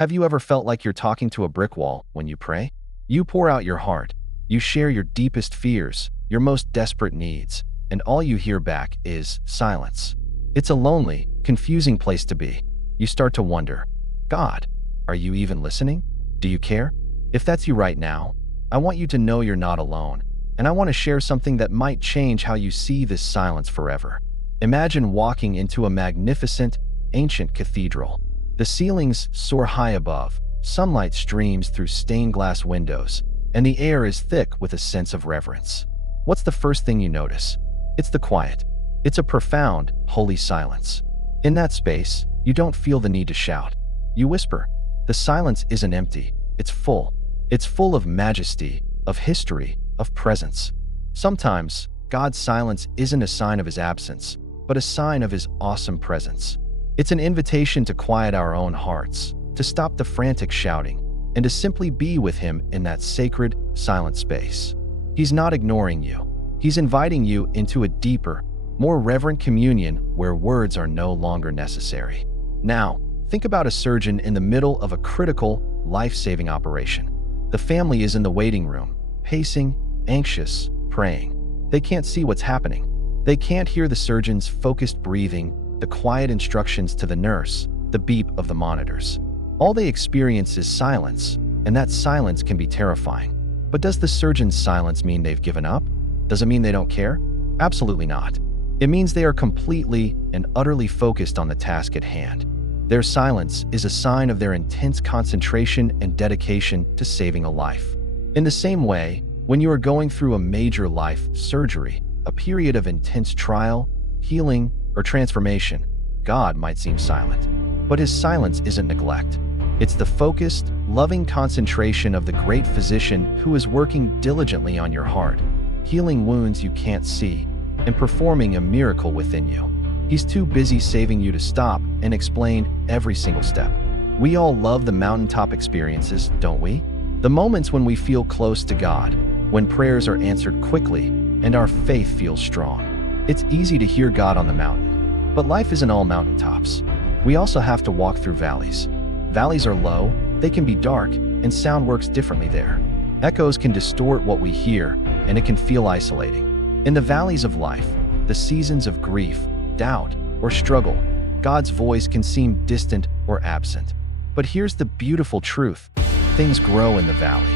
Have you ever felt like you're talking to a brick wall when you pray? You pour out your heart. You share your deepest fears, your most desperate needs, and all you hear back is silence. It's a lonely, confusing place to be. You start to wonder, God, are you even listening? Do you care? If that's you right now, I want you to know you're not alone, and I want to share something that might change how you see this silence forever. Imagine walking into a magnificent, ancient cathedral. The ceilings soar high above, sunlight streams through stained glass windows, and the air is thick with a sense of reverence. What's the first thing you notice? It's the quiet. It's a profound, holy silence. In that space, you don't feel the need to shout. You whisper. The silence isn't empty. It's full. It's full of majesty, of history, of presence. Sometimes, God's silence isn't a sign of his absence, but a sign of his awesome presence. It's an invitation to quiet our own hearts, to stop the frantic shouting, and to simply be with him in that sacred, silent space. He's not ignoring you. He's inviting you into a deeper, more reverent communion where words are no longer necessary. Now, think about a surgeon in the middle of a critical, life-saving operation. The family is in the waiting room, pacing, anxious, praying. They can't see what's happening. They can't hear the surgeon's focused breathing, the quiet instructions to the nurse, the beep of the monitors. All they experience is silence, and that silence can be terrifying. But does the surgeon's silence mean they've given up? Does it mean they don't care? Absolutely not. It means they are completely and utterly focused on the task at hand. Their silence is a sign of their intense concentration and dedication to saving a life. In the same way, when you are going through a major life surgery, a period of intense trial, healing, or transformation, God might seem silent. But his silence isn't neglect. It's the focused, loving concentration of the great physician who is working diligently on your heart, healing wounds you can't see, and performing a miracle within you. He's too busy saving you to stop and explain every single step. We all love the mountaintop experiences, don't we? The moments when we feel close to God, when prayers are answered quickly, and our faith feels strong. It's easy to hear God on the mountain, but life isn't all mountaintops. We also have to walk through valleys. Valleys are low, they can be dark, and sound works differently there. Echoes can distort what we hear, and it can feel isolating. In the valleys of life, the seasons of grief, doubt, or struggle, God's voice can seem distant or absent. But here's the beautiful truth. Things grow in the valley.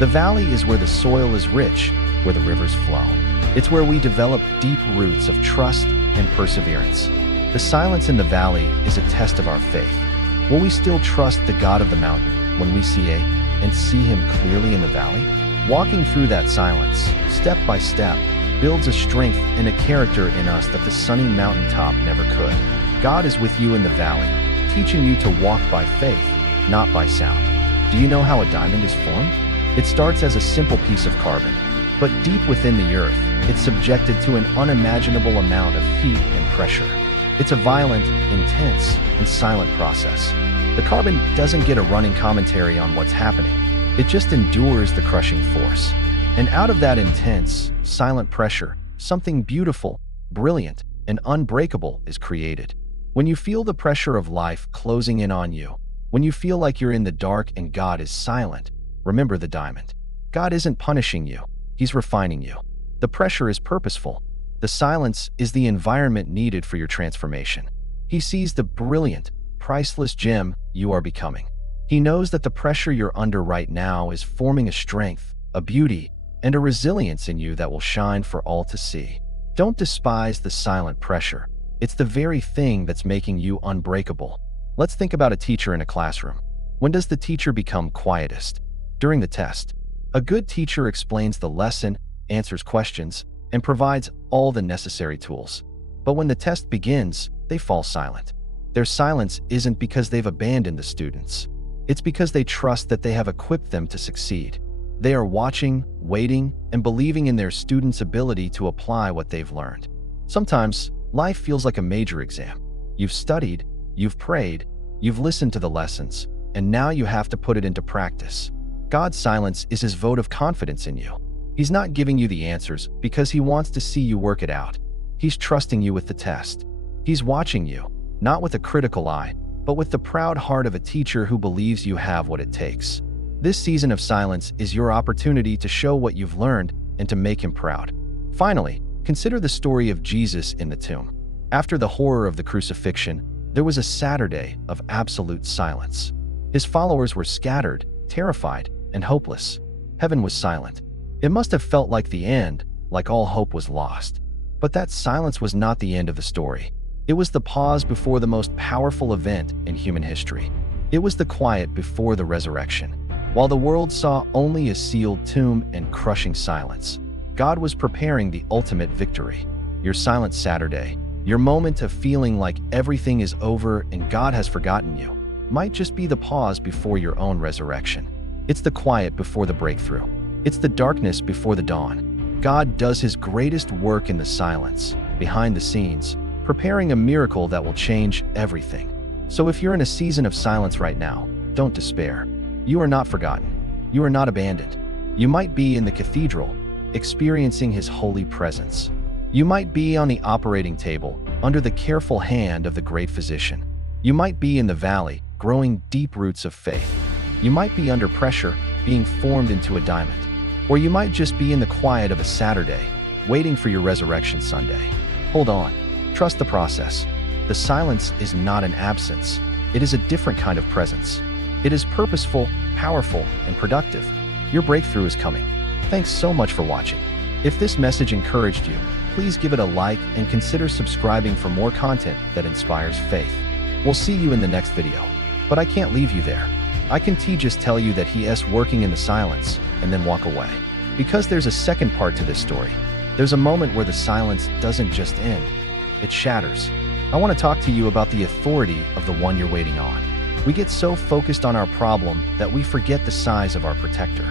The valley is where the soil is rich, where the rivers flow. It's where we develop deep roots of trust and perseverance. The silence in the valley is a test of our faith. Will we still trust the God of the mountain when we see and see him clearly in the valley? Walking through that silence, step by step, builds a strength and a character in us that the sunny mountaintop never could. God is with you in the valley, teaching you to walk by faith, not by sound. Do you know how a diamond is formed? It starts as a simple piece of carbon, but deep within the earth, it's subjected to an unimaginable amount of heat and pressure. It's a violent, intense, and silent process. The carbon doesn't get a running commentary on what's happening. It just endures the crushing force. And out of that intense, silent pressure, something beautiful, brilliant, and unbreakable is created. When you feel the pressure of life closing in on you, when you feel like you're in the dark and God is silent, remember the diamond. God isn't punishing you. He's refining you. The pressure is purposeful. The silence is the environment needed for your transformation. He sees the brilliant, priceless gem you are becoming. He knows that the pressure you're under right now is forming a strength, a beauty, and a resilience in you that will shine for all to see. Don't despise the silent pressure. It's the very thing that's making you unbreakable. Let's think about a teacher in a classroom. When does the teacher become quietest? During the test. A good teacher explains the lesson, answers questions, and provides all the necessary tools. But when the test begins, they fall silent. Their silence isn't because they've abandoned the students. It's because they trust that they have equipped them to succeed. They are watching, waiting, and believing in their students' ability to apply what they've learned. Sometimes, life feels like a major exam. You've studied, you've prayed, you've listened to the lessons, and now you have to put it into practice. God's silence is his vote of confidence in you. He's not giving you the answers because he wants to see you work it out. He's trusting you with the test. He's watching you, not with a critical eye, but with the proud heart of a teacher who believes you have what it takes. This season of silence is your opportunity to show what you've learned and to make him proud. Finally, consider the story of Jesus in the tomb. After the horror of the crucifixion, there was a Saturday of absolute silence. His followers were scattered, terrified, and hopeless. Heaven was silent. It must have felt like the end, like all hope was lost. But that silence was not the end of the story. It was the pause before the most powerful event in human history. It was the quiet before the resurrection. While the world saw only a sealed tomb and crushing silence, God was preparing the ultimate victory. Your silent Saturday, your moment of feeling like everything is over and God has forgotten you, might just be the pause before your own resurrection. It's the quiet before the breakthrough. It's the darkness before the dawn. God does his greatest work in the silence, behind the scenes, preparing a miracle that will change everything. So if you're in a season of silence right now, don't despair. You are not forgotten. You are not abandoned. You might be in the cathedral, experiencing his holy presence. You might be on the operating table, under the careful hand of the great physician. You might be in the valley, growing deep roots of faith. You might be under pressure, being formed into a diamond. Or you might just be in the quiet of a Saturday, waiting for your resurrection Sunday. Hold on. Trust the process. The silence is not an absence. It is a different kind of presence. It is purposeful, powerful, and productive. Your breakthrough is coming. Thanks so much for watching. If this message encouraged you, please give it a like and consider subscribing for more content that inspires faith. We'll see you in the next video. But I can't leave you there. I can just tell you that he is working in the silence and then walk away. Because there's a second part to this story. There's a moment where the silence doesn't just end, it shatters. I want to talk to you about the authority of the one you're waiting on. We get so focused on our problem that we forget the size of our protector.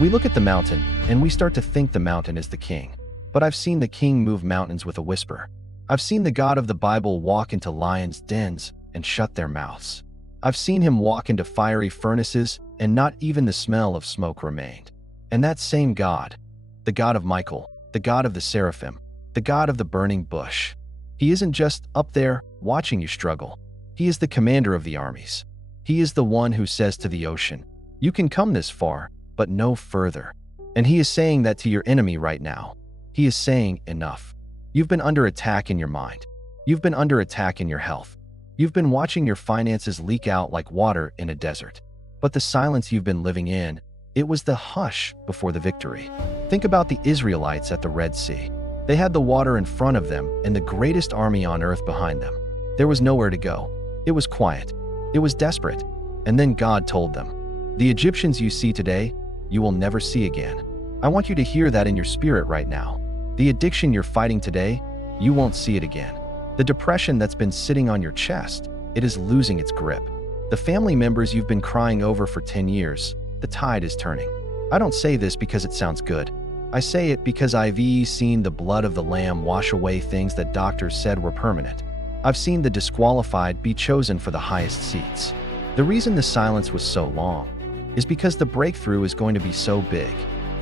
We look at the mountain and we start to think the mountain is the king. But I've seen the king move mountains with a whisper. I've seen the God of the Bible walk into lions' dens and shut their mouths. I've seen him walk into fiery furnaces and not even the smell of smoke remained. And that same God, the God of Michael, the God of the seraphim, the God of the burning bush, he isn't just up there watching you struggle. He is the commander of the armies. He is the one who says to the ocean, "You can come this far, but no further." And he is saying that to your enemy right now. He is saying, enough. You've been under attack in your mind. You've been under attack in your health. You've been watching your finances leak out like water in a desert. But the silence you've been living in, it was the hush before the victory. Think about the Israelites at the Red Sea. They had the water in front of them and the greatest army on earth behind them. There was nowhere to go. It was quiet. It was desperate. And then God told them, "The Egyptians you see today, you will never see again." I want you to hear that in your spirit right now. The addiction you're fighting today, you won't see it again. The depression that's been sitting on your chest, it is losing its grip. The family members you've been crying over for 10 years, the tide is turning. I don't say this because it sounds good. I say it because I've seen the blood of the Lamb wash away things that doctors said were permanent. I've seen the disqualified be chosen for the highest seats. The reason the silence was so long is because the breakthrough is going to be so big.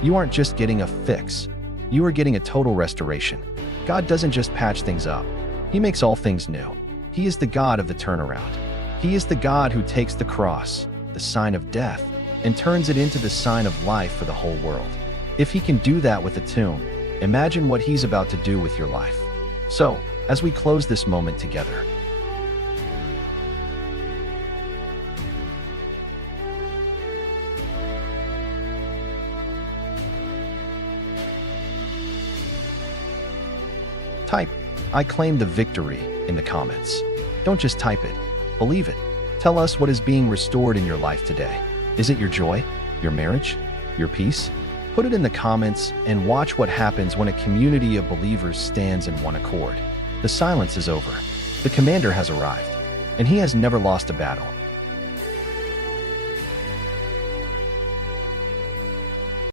You aren't just getting a fix. You are getting a total restoration. God doesn't just patch things up. He makes all things new. He is the God of the turnaround. He is the God who takes the cross, the sign of death, and turns it into the sign of life for the whole world. If he can do that with a tomb, imagine what he's about to do with your life. So, as we close this moment together, type, "I claim the victory" in the comments. Don't just type it. Believe it. Tell us what is being restored in your life today. Is it your joy? Your marriage? Your peace? Put it in the comments and watch what happens when a community of believers stands in one accord. The silence is over. The commander has arrived, and he has never lost a battle.